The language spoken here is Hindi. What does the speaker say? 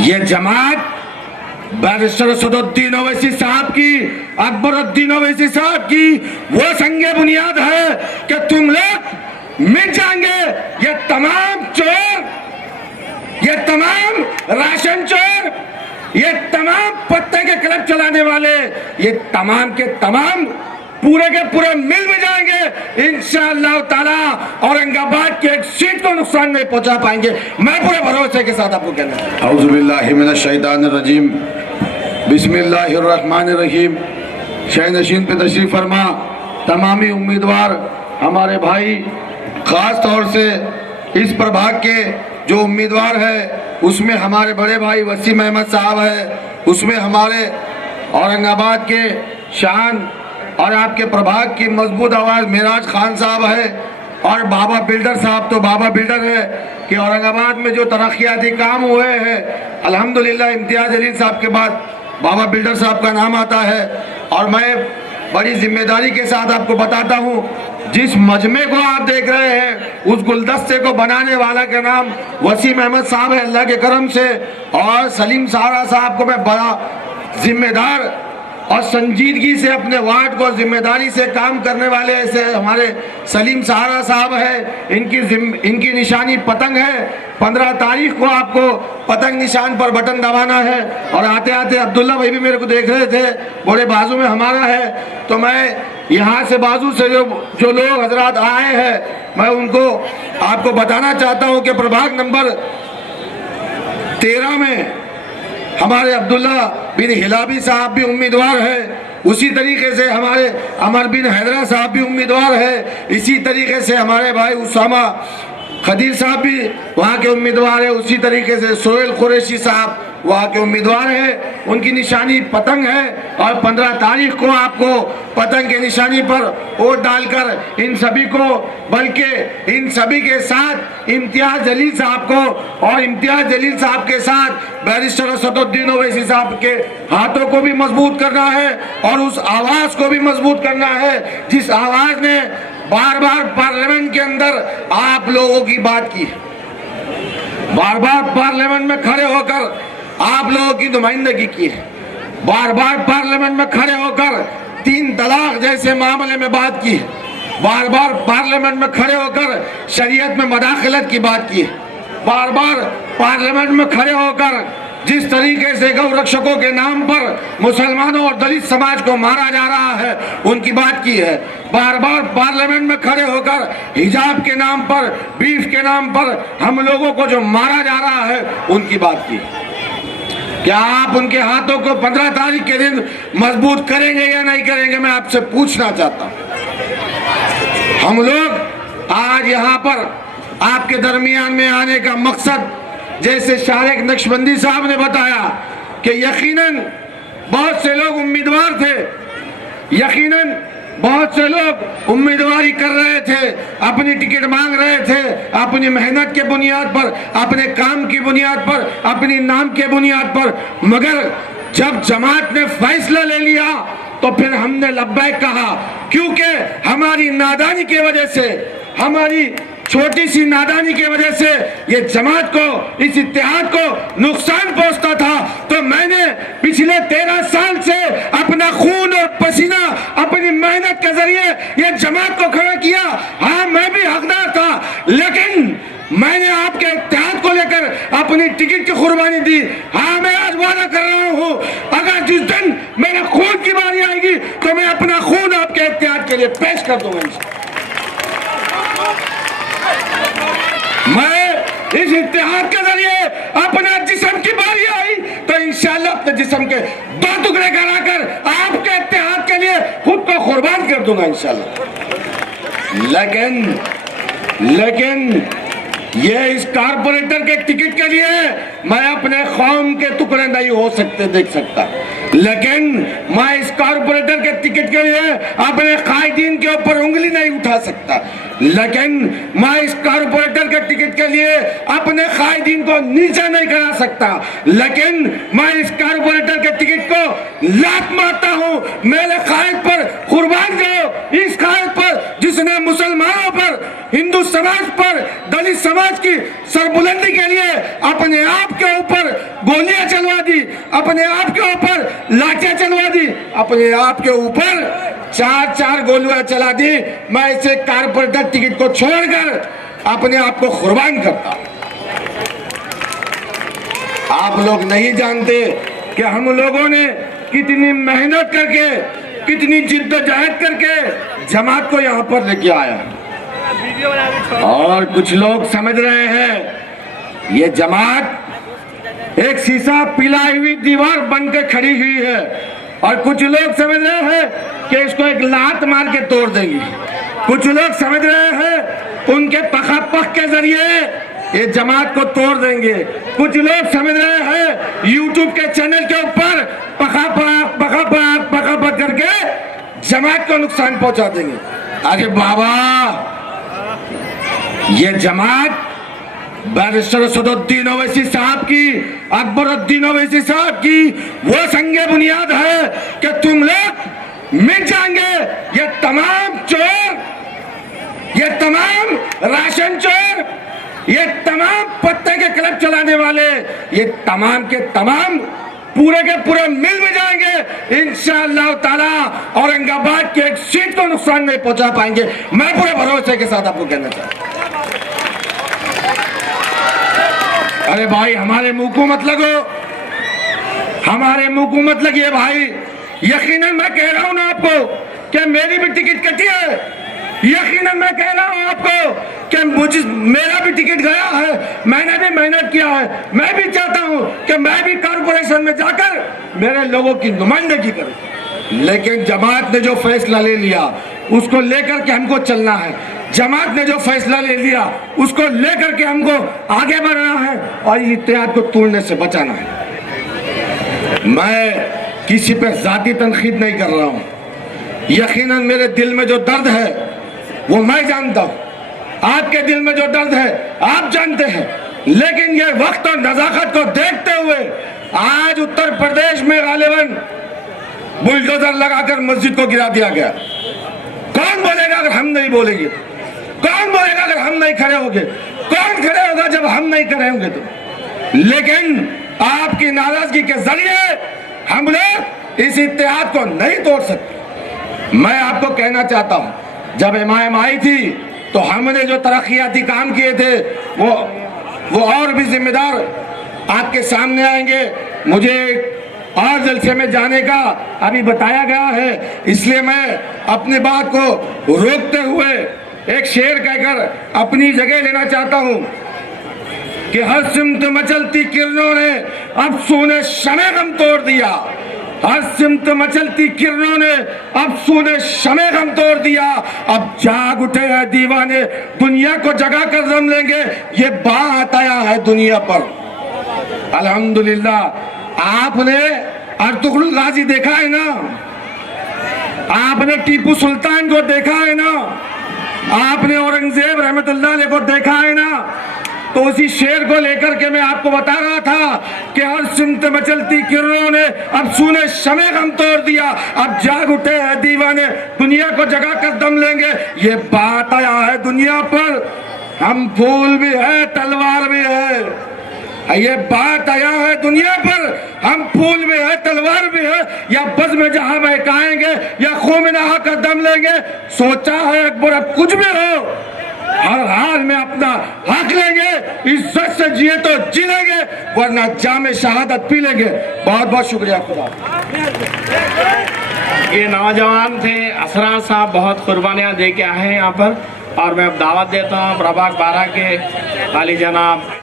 ये जमात बैरिस्टर सदुद्दीन ओवैसी साहब की, अकबरुद्दीन ओवैसी साहब की वो संगे बुनियाद है कि तुम लोग मिट जाएंगे। ये तमाम चोर, ये तमाम राशन चोर, ये तमाम पत्ते के क्लब चलाने वाले, ये तमाम के तमाम पूरे के पूरे मिल में जाएंगे इंशाअल्लाह ताला। औरंगाबाद की एक सीट को नुकसान नहीं पहुंचा पाएंगे, मैं पूरे भरोसे के साथ आपको कहना। औज़ु बिल्लाहि मिनश शैतानिर रजीम, बिस्मिल्लाहिर रहमानिर रहीम। शह नशीन पे तशरीफ फरमा तमामी उम्मीदवार हमारे भाई, खास तौर से इस प्रभाग के जो उम्मीदवार है उसमें हमारे बड़े भाई वसीम अहमद साहब है, उसमें हमारे औरंगाबाद के शान और आपके प्रभाग की मजबूत आवाज़ मिराज खान साहब है, और बाबा बिल्डर साहब तो बाबा बिल्डर है कि औरंगाबाद में जो तरक्याती काम हुए हैं अल्हम्दुलिल्लाह इम्तियाज जलील साहब के बाद बाबा बिल्डर साहब का नाम आता है। और मैं बड़ी जिम्मेदारी के साथ आपको बताता हूँ, जिस मजमे को आप देख रहे हैं उस गुलदस्ते को बनाने वाला का नाम वसीम अहमद साहब है अल्लाह के करम से, और सलीम सहारा साहब को मैं बड़ा जिम्मेदार और संजीदगी से अपने वार्ड को जिम्मेदारी से काम करने वाले ऐसे हमारे सलीम सहारा साहब है। इनकी निशानी पतंग है। 15 तारीख को आपको पतंग निशान पर बटन दबाना है। और आते आते अब्दुल्ला भाई भी मेरे को देख रहे थे, बोले बाजू में हमारा है, तो मैं यहाँ से बाजू से जो लोग हजरात आए हैं मैं उनको आपको बताना चाहता हूँ कि प्रभाग नंबर 13 में हमारे अब्दुल्ला बिन हिलाबी साहब भी उम्मीदवार है, उसी तरीके से हमारे अमर बिन हैदरा साहब भी उम्मीदवार है, इसी तरीके से हमारे भाई उसामा खदीर साहब भी वहाँ के उम्मीदवार है, उसी तरीके से सोहेल कुरैशी साहब वहाँ के उम्मीदवार है। उनकी निशानी पतंग है और 15 तारीख को आपको पतंग के निशानी पर वोट डालकर इन सभी को, बल्कि इन सभी के साथ इम्तियाज जलील साहब को और इम्तियाज जलील साहब के साथ बैरिस्टर सदुद्दीन ओवैसी साहब के हाथों को भी मजबूत करना है और उस आवाज़ को भी मजबूत करना है जिस आवाज़ ने बार बार पार्लियामेंट के अंदर आप लोगों की बात की, बार बार पार्लियामेंट में खड़े होकर आप लोगों की नुमाइंदगी की है, बार बार पार्लियामेंट में खड़े होकर 3 तलाक जैसे मामले में बात की, बार बार पार्लियामेंट में खड़े होकर शरीयत में मदाखलत की बात की, बार बार पार्लियामेंट में खड़े होकर जिस तरीके से गौ रक्षकों के नाम पर मुसलमानों और दलित समाज को मारा जा रहा है उनकी बात की है, बार बार पार्लियामेंट में खड़े होकर हिजाब के नाम पर, बीफ के नाम पर हम लोगों को जो मारा जा रहा है उनकी बात की। क्या आप उनके हाथों को 15 तारीख के दिन मजबूत करेंगे या नहीं करेंगे, मैं आपसे पूछना चाहता हूं। हम लोग आज यहाँ पर आपके दरमियान में आने का मकसद, जैसे शारिक नक्शबंदी साहब ने बताया कि यकीनन बहुत से लोग उम्मीदवार थे, यकीनन बहुत से लोग उम्मीदवारी कर रहे थे, अपनी टिकट मांग रहे थे, अपनी मेहनत के बुनियाद पर, अपने काम की बुनियाद पर, अपनी नाम के बुनियाद पर, मगर जब जमात ने फैसला ले लिया तो फिर हमने लब्बैक कहा, क्योंकि हमारी नादानी की वजह से, हमारी छोटी सी नादानी की वजह से ये जमात को, इस इत्तेहाद को नुकसान पहुंचता था। तो मैंने पिछले 13 साल से अपना खून और पसीना, अपनी मेहनत के जरिए ये जमात को खड़ा किया। हाँ, मैं भी हकदार था, लेकिन मैंने आपके इत्तेहाद को लेकर अपनी टिकट की कुर्बानी दी। हाँ, मैं आज वादा कर रहा हूँ, अगर जिस दिन मेरे खून की बारी आएगी तो मैं अपना खून आपके इत्तेहाद के लिए पेश कर दूंगा। मैं इस इत्तेहाद के जरिए अपना जिस्म की बारी आई तो इंशाअल्लाह अपने जिस्म के 2 टुकड़े कराकर आपके इत्तेहाद के लिए खुद को कुर्बान कर दूंगा इंशाअल्लाह। लेकिन ये इस कारपोरेटर के टिकट के लिए मैं अपने कौम के टुकड़े नहीं हो सकते देख सकता, लेकिन मैं इस कारपोरेटर के टिकट के लिए अपने कायदीन के ऊपर उंगली नहीं उठा सकता, लेकिन मैं इस कारपोरेटर के टिकट के लिए अपने कायदीन को नीचा नहीं करा सकता, लेकिन मैं इस कारपोरेटर के टिकट को लात मारता हूँ मेरे कायद पर कुर्बान करो, इस कायद पर जिसने मुसलमानों पर, हिंदू समाज पर, दलित समाज की सरबुलंदी के लिए अपने आप के ऊपर गोलियां चलवा दी, अपने आप के ऊपर लाठियां चलवा दी, अपने आप के ऊपर 4-4 गोलियां चला दी। मैं इसे कारपोरेटर टिकट को छोड़कर अपने आप को कुर्बान करता। आप लोग नहीं जानते कि हम लोगों ने कितनी मेहनत करके, कितनी जिद्दोजहद करके जमात को यहाँ पर लेके आया। और कुछ लोग समझ रहे हैं ये जमात एक शीशा पिलाई हुई दीवार बनकर खड़ी हुई है, और कुछ लोग समझ रहे हैं कि इसको एक लात मार के तोड़ देंगे। कुछ लोग समझ रहे हैं उनके पखापख के जरिए ये जमात को तोड़ देंगे। कुछ लोग समझ रहे हैं यूट्यूब के चैनल के ऊपर पखापख करके जमात को नुकसान पहुंचा देंगे। अरे बाबा, ये जमात बैरिस्टर असदुद्दीन ओवैसी साहब की, अकबरुद्दीन ओवैसी साहब की वो संगे बुनियाद है कि तुम लोग मिट जाएंगे। ये तमाम चोर, ये तमाम राशन चोर, ये तमाम पत्ते के क्लब चलाने वाले, ये तमाम के तमाम पूरे के पूरे मिल में जाएंगे इंशाअल्लाह ताला। औरंगाबाद की एक सीट को नुकसान नहीं पहुंचा पाएंगे। मैं पूरे भरोसे के साथ आपको कहना चाहता हूं। अरे भाई, हमारे मुंह को मत लगो, हमारे मुंह को मत लगिए भाई। यकीनन मैं कह रहा हूं ना आपको कि मेरी भी टिकट कटी है। यकीनन मैं कह रहा हूं आपको कि मेरा भी टिकट गया है। मैंने भी मेहनत किया है। मैं भी चाहता हूं कि मैं भी कारपोरेशन में जाकर मेरे लोगों की नुमाइंदगी करूं। लेकिन जमात ने जो फैसला ले लिया उसको लेकर के हमको चलना है। जमात ने जो फैसला ले लिया उसको लेकर के हमको आगे बढ़ना है और इत्तेहाद को तोड़ने से बचाना है। मैं किसी पे जाती तनकीद नहीं कर रहा हूं। यकीनन मेरे दिल में जो दर्द है वो मैं जानता हूं, आपके दिल में जो दर्द है आप जानते हैं। लेकिन ये वक्त और नजाकत को देखते हुए आज उत्तर प्रदेश में गालिबन बुलडोजर लगाकर मस्जिद को गिरा दिया गया। कौन बोलेगा अगर हम नहीं बोलेंगे? कौन बोलेगा अगर हम नहीं खड़े होंगे? कौन खड़े होगा जब हम नहीं खड़े होंगे तो? लेकिन आपकी नाराजगी के जरिए हम लोग इस इत्तेहाद को नहीं तोड़ सकते। मैं आपको कहना चाहता हूं, जब एमआईएम आई थी तो हमने जो तरक्याती काम किए थे वो और भी जिम्मेदार आपके सामने आएंगे। मुझे और जलसे में जाने का अभी बताया गया है, इसलिए मैं अपनी बात को रोकते हुए एक शेर कहकर अपनी जगह लेना चाहता हूं कि हर सिमत मचलती किरणों ने अब सोने शमे गम तोड़ दिया। हर सिमत मचलती किरणों ने अब सोने शमे गम तोड़ दिया। अब जाग उठे हैं दीवाने, दुनिया को जगा कर दम लेंगे। ये बात आया है दुनिया पर। अल्हम्दुलिल्लाह, आपने अर्तुगरुल गाजी देखा है ना, आपने टीपू सुल्तान को देखा है ना, आपने औरंगजेब रहमतुल्लाह अलैह को देखा है ना। तो उसी शेर को लेकर के मैं आपको बता रहा था कि हर सिमत मचलती किरणों ने अब सूने शमे गम तोड़ दिया। अब जाग उठे हैं दीवाने, दुनिया को जगा कर दम लेंगे। ये बात आया है दुनिया पर। हम फूल भी है, तलवार भी है। ये बात आया है दुनिया पर। हम फूल में है, तलवार भी है, या बज़ में जहां बहकाएंगे या खून में नहा कर दम लेंगे। सोचा है अकबर अब कुछ भी हो, हर हाल में अपना हक लेंगे, इज्जत से जिए तो जी लेंगे, वरना जामे शहादत पी लेंगे। बहुत बहुत शुक्रिया खुदा। ये नौजवान थे असरार साहब, बहुत कुर्बानियां दे के आए हैं यहाँ पर। और मैं अब दावत देता हूँ प्रभाग 12 के वाली जनाब